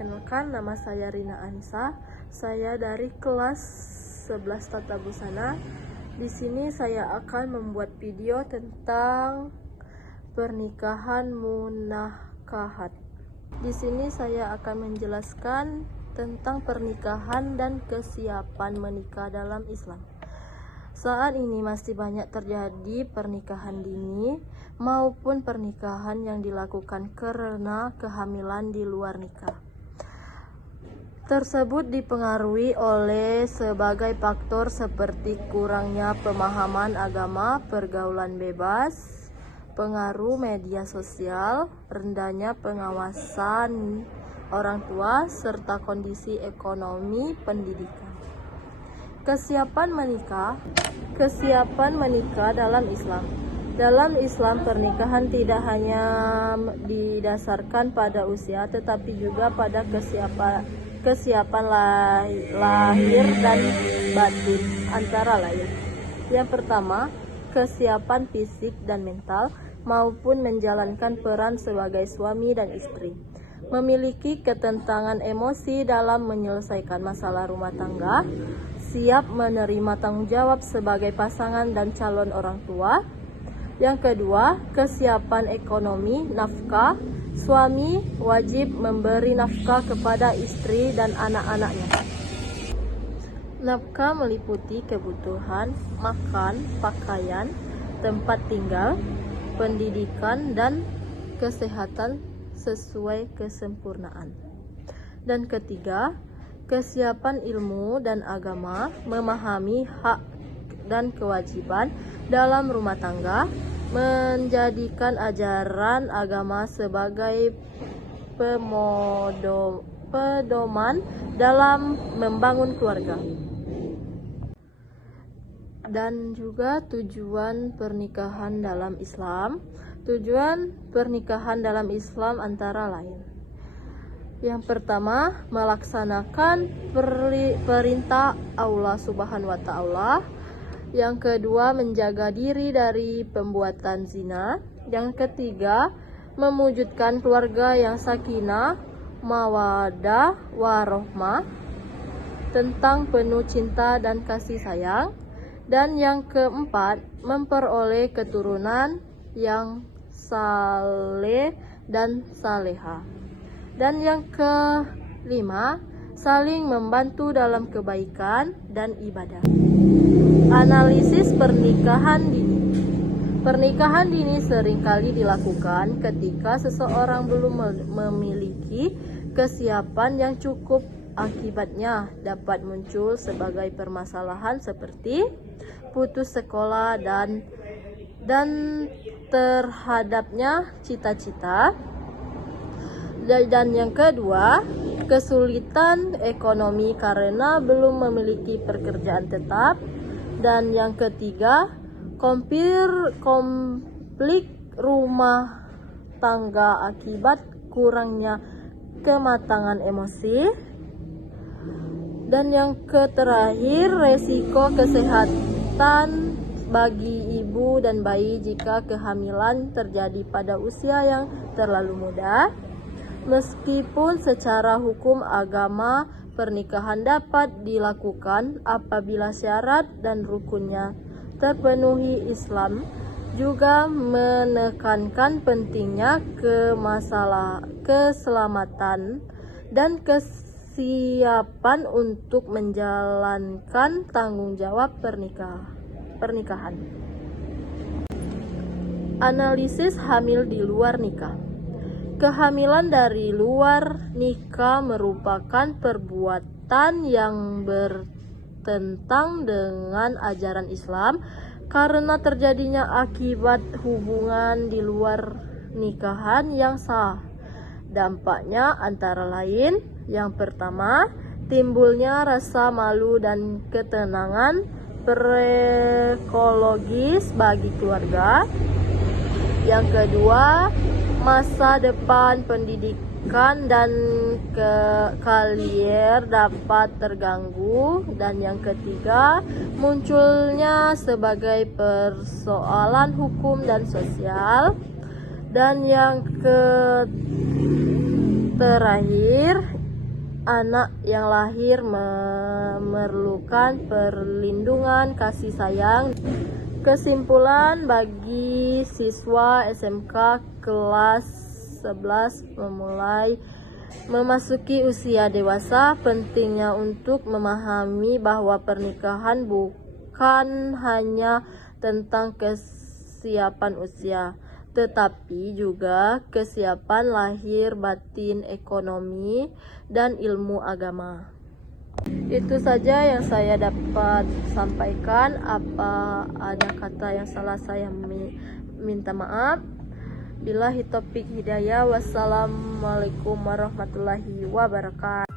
Perkenalkan, nama saya Rina Anissa. Saya dari kelas 11 Tata Busana. Di sini saya akan membuat video tentang pernikahan munakahat. Di sini saya akan menjelaskan tentang pernikahan dan kesiapan menikah dalam Islam. Saat ini masih banyak terjadi pernikahan dini maupun pernikahan yang dilakukan karena kehamilan di luar nikah. Tersebut dipengaruhi oleh sebagai faktor seperti kurangnya pemahaman agama, pergaulan bebas, pengaruh media sosial, rendahnya pengawasan orang tua, serta kondisi ekonomi pendidikan. Kesiapan menikah dalam Islam. Dalam Islam, pernikahan tidak hanya didasarkan pada usia, tetapi juga pada kesiapan lahir dan batin, antara lain. Yang pertama, kesiapan fisik dan mental, maupun menjalankan peran sebagai suami dan istri. Memiliki ketenangan emosi dalam menyelesaikan masalah rumah tangga, siap menerima tanggung jawab sebagai pasangan dan calon orang tua. Yang kedua, kesiapan ekonomi, nafkah. Suami wajib memberi nafkah kepada istri dan anak-anaknya. Nafkah meliputi kebutuhan makan, pakaian, tempat tinggal, pendidikan, dan kesehatan sesuai kesempurnaan. Dan ketiga, kesiapan ilmu dan agama, memahami hak dan kewajiban dalam rumah tangga, menjadikan ajaran agama sebagai pedoman dalam membangun keluarga. Dan juga tujuan pernikahan dalam Islam. Tujuan pernikahan dalam Islam antara lain: yang pertama, melaksanakan perintah Allah Subhanahu wa Ta'ala. Yang kedua, menjaga diri dari pembuatan zina. Yang ketiga, mewujudkan keluarga yang sakinah, mawaddah, warahmah, tentang penuh cinta dan kasih sayang. Dan yang keempat, memperoleh keturunan yang saleh dan saleha. Dan yang kelima, saling membantu dalam kebaikan dan ibadah. Analisis pernikahan dini. Pernikahan dini seringkali dilakukan ketika seseorang belum memiliki kesiapan yang cukup. Akibatnya dapat muncul sebagai permasalahan seperti putus sekolah dan terhadapnya cita-cita. Dan yang kedua, kesulitan ekonomi karena belum memiliki pekerjaan tetap. Dan yang ketiga, konflik rumah tangga akibat kurangnya kematangan emosi. Dan yang terakhir, resiko kesehatan bagi ibu dan bayi jika kehamilan terjadi pada usia yang terlalu muda. Meskipun secara hukum agama, pernikahan dapat dilakukan apabila syarat dan rukunnya terpenuhi. Islam juga menekankan pentingnya keselamatan dan kesiapan untuk menjalankan tanggung jawab pernikahan. Analisis hamil di luar nikah. Kehamilan dari luar nikah merupakan perbuatan yang bertentangan dengan ajaran Islam karena terjadinya akibat hubungan di luar nikahan yang sah. Dampaknya antara lain: yang pertama, timbulnya rasa malu dan ketenangan psikologis bagi keluarga. Yang kedua, masa depan pendidikan dan karier dapat terganggu. Dan yang ketiga, munculnya sebagai persoalan hukum dan sosial. Dan yang terakhir, anak yang lahir memerlukan perlindungan kasih sayang. Kesimpulan, bagi siswa SMK kelas 11 memasuki usia dewasa, pentingnya untuk memahami bahwa pernikahan bukan hanya tentang kesiapan usia, tetapi juga kesiapan lahir, batin, ekonomi, dan ilmu agama. Itu saja yang saya dapat sampaikan. Apa ada kata yang salah, saya minta maaf. Billahi taufiq hidayah. Wassalamualaikum warahmatullahi wabarakatuh.